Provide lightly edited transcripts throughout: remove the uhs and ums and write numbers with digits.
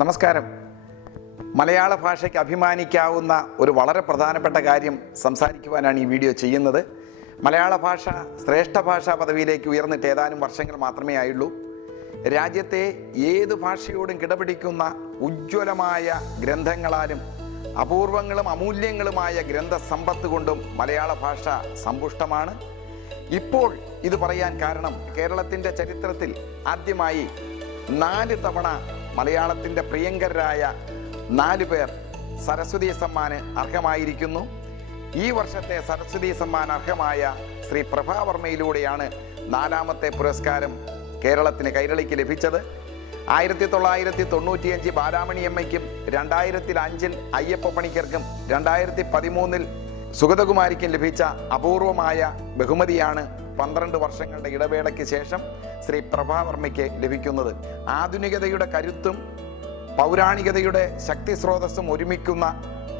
നമസ്കാരം. മലയാള ഭാഷയ്ക്ക് അഭിമാനിക്കാവുന്ന ഒരു വളരെ പ്രധാനപ്പെട്ട കാര്യം സംസാരിക്കുവാനാണ് ഈ വീഡിയോ ചെയ്യുന്നത്. മലയാള ഭാഷ ശ്രേഷ്ഠ ഭാഷാ പദവിയിലേക്ക് ഉയർന്നിട്ട് ഏതാനും വർഷങ്ങൾ മാത്രമേ ആയുള്ളൂ. രാജ്യത്തെ ഏത് ഭാഷയോടും കിടപിടിക്കുന്ന ഉജ്ജ്വലമായ ഗ്രന്ഥങ്ങളാലും അപൂർവങ്ങളും അമൂല്യങ്ങളുമായ ഗ്രന്ഥസമ്പത്ത് കൊണ്ടും മലയാള ഭാഷ സമ്പുഷ്ടമാണ്. ഇപ്പോൾ ഇത് പറയാൻ കാരണം കേരളത്തിൻ്റെ ചരിത്രത്തിൽ ആദ്യമായി 4 തവണ മലയാളത്തിൻ്റെ പ്രിയങ്കരായ 4 പേർ സരസ്വതി സമ്മാന് അർഹമായിരിക്കുന്നു. ഈ വർഷത്തെ സരസ്വതി സമ്മാൻ അർഹമായ ശ്രീ പ്രഭാവർമ്മയിലൂടെയാണ് 4ാമത്തെ പുരസ്കാരം കേരളത്തിന് കൈരളിക്ക് ലഭിച്ചത്. 1995 ബാലാമണിയമ്മയ്ക്കും 2005 അയ്യപ്പ പണിക്കർക്കും 2013 സുഗതകുമാരിക്കും ലഭിച്ച അപൂർവമായ ബഹുമതിയാണ് 12 വർഷങ്ങളുടെ ഇടവേളയ്ക്ക് ശേഷം ശ്രീ പ്രഭാവർമ്മയ്ക്ക് ലഭിക്കുന്നത്. ആധുനികതയുടെ കരുത്തും പൗരാണികതയുടെ ശക്തി സ്രോതസ്സും ഒരുമിക്കുന്ന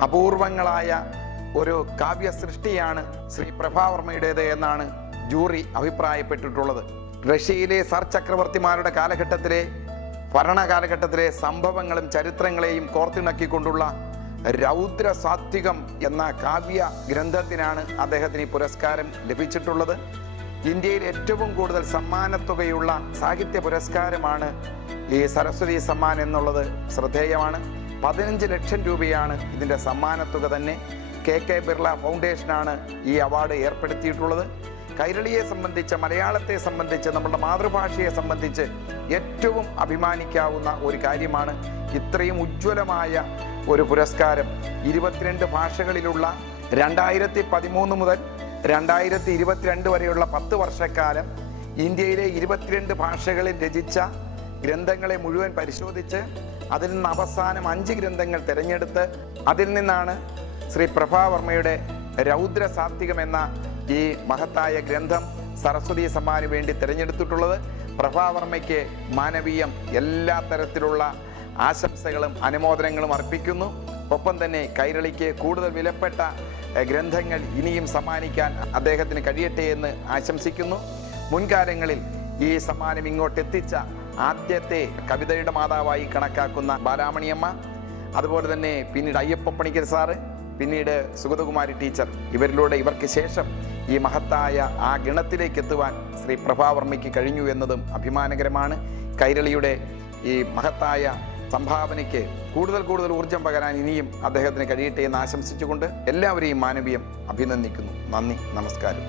അപൂർവങ്ങളായ ഒരു കാവ്യ സൃഷ്ടിയാണ് ശ്രീ പ്രഭാവർമ്മയുടേത് എന്നാണ് ജൂറി അഭിപ്രായപ്പെട്ടിട്ടുള്ളത്. റഷ്യയിലെ സർ ചക്രവർത്തിമാരുടെ കാലഘട്ടത്തിലെ ഭരണകാലഘട്ടത്തിലെ സംഭവങ്ങളും ചരിത്രങ്ങളെയും കോർത്തിണക്കിക്കൊണ്ടുള്ള രൗദ്ര സാത്വികം എന്ന കാവ്യ ഗ്രന്ഥത്തിനാണ് അദ്ദേഹത്തിന് ഈ പുരസ്കാരം ലഭിച്ചിട്ടുള്ളത്. ഇന്ത്യയിൽ ഏറ്റവും കൂടുതൽ സമ്മാനത്തുകയുള്ള സാഹിത്യ പുരസ്കാരമാണ് ഈ സരസ്വതി സമ്മാൻ എന്നുള്ളത് ശ്രദ്ധേയമാണ്. 15 ലക്ഷം രൂപയാണ് ഇതിൻ്റെ സമ്മാനത്തുക തന്നെ. KK ബിർള ഫൗണ്ടേഷനാണ് ഈ അവാർഡ് ഏർപ്പെടുത്തിയിട്ടുള്ളത്. കൈരളിയെ സംബന്ധിച്ച്, മലയാളത്തെ സംബന്ധിച്ച്, നമ്മുടെ മാതൃഭാഷയെ സംബന്ധിച്ച് ഏറ്റവും അഭിമാനിക്കാവുന്ന ഒരു കാര്യമാണ് ഇത്രയും ഉജ്ജ്വലമായ ഒരു പുരസ്കാരം. 22 ഭാഷകളിലുള്ള 2013 മുതൽ 2022 വരെയുള്ള 10 വർഷക്കാലം ഇന്ത്യയിലെ 22 ഭാഷകളിൽ രചിച്ച ഗ്രന്ഥങ്ങളെ മുഴുവൻ പരിശോധിച്ച് അതിൽ നിന്ന് അവസാനം 5 ഗ്രന്ഥങ്ങൾ തിരഞ്ഞെടുത്ത് അതിൽ നിന്നാണ് ശ്രീ പ്രഭാവർമ്മയുടെ രൗദ്ര സാത്വികം എന്ന ഈ മഹത്തായ ഗ്രന്ഥം സരസ്വതി സമ്മാന് വേണ്ടി തിരഞ്ഞെടുത്തിട്ടുള്ളത്. പ്രഭാവർമ്മയ്ക്ക് മാനവീയം എല്ലാ തരത്തിലുള്ള ആശംസകളും അനുമോദനങ്ങളും അർപ്പിക്കുന്നു. ഒപ്പം തന്നെ കൈരളിക്ക് കൂടുതൽ വിലപ്പെട്ട ഗ്രന്ഥങ്ങൾ ഇനിയും സമ്മാനിക്കാൻ അദ്ദേഹത്തിന് കഴിയട്ടെ എന്ന് ആശംസിക്കുന്നു. മുൻകാലങ്ങളിൽ ഈ സമ്മാനം ഇങ്ങോട്ടെത്തിച്ച ആദ്യത്തെ കവിതയുടെ മാതാവായി കണക്കാക്കുന്ന ബാലാമണിയമ്മ, അതുപോലെ തന്നെ പിന്നീട് അയ്യപ്പ പണിക്കർ സാറ്, പിന്നീട് സുഗതകുമാരി ടീച്ചർ, ഇവർക്ക് ശേഷം ഈ മഹത്തായ ആ ഗണത്തിലേക്ക് എത്തുവാൻ ശ്രീ പ്രഭാവർമ്മയ്ക്ക് കഴിഞ്ഞു എന്നതും അഭിമാനകരമാണ്. കൈരളിയുടെ ഈ മഹത്തായ സംഭാവനയ്ക്ക് കൂടുതൽ ഊർജം പകരാൻ ഇനിയും അദ്ദേഹത്തിന് കഴിയട്ടെ എന്ന് ആശംസിച്ചുകൊണ്ട് എല്ലാവരെയും മാനവീയം അഭിനന്ദിക്കുന്നു. നന്ദി, നമസ്കാരം.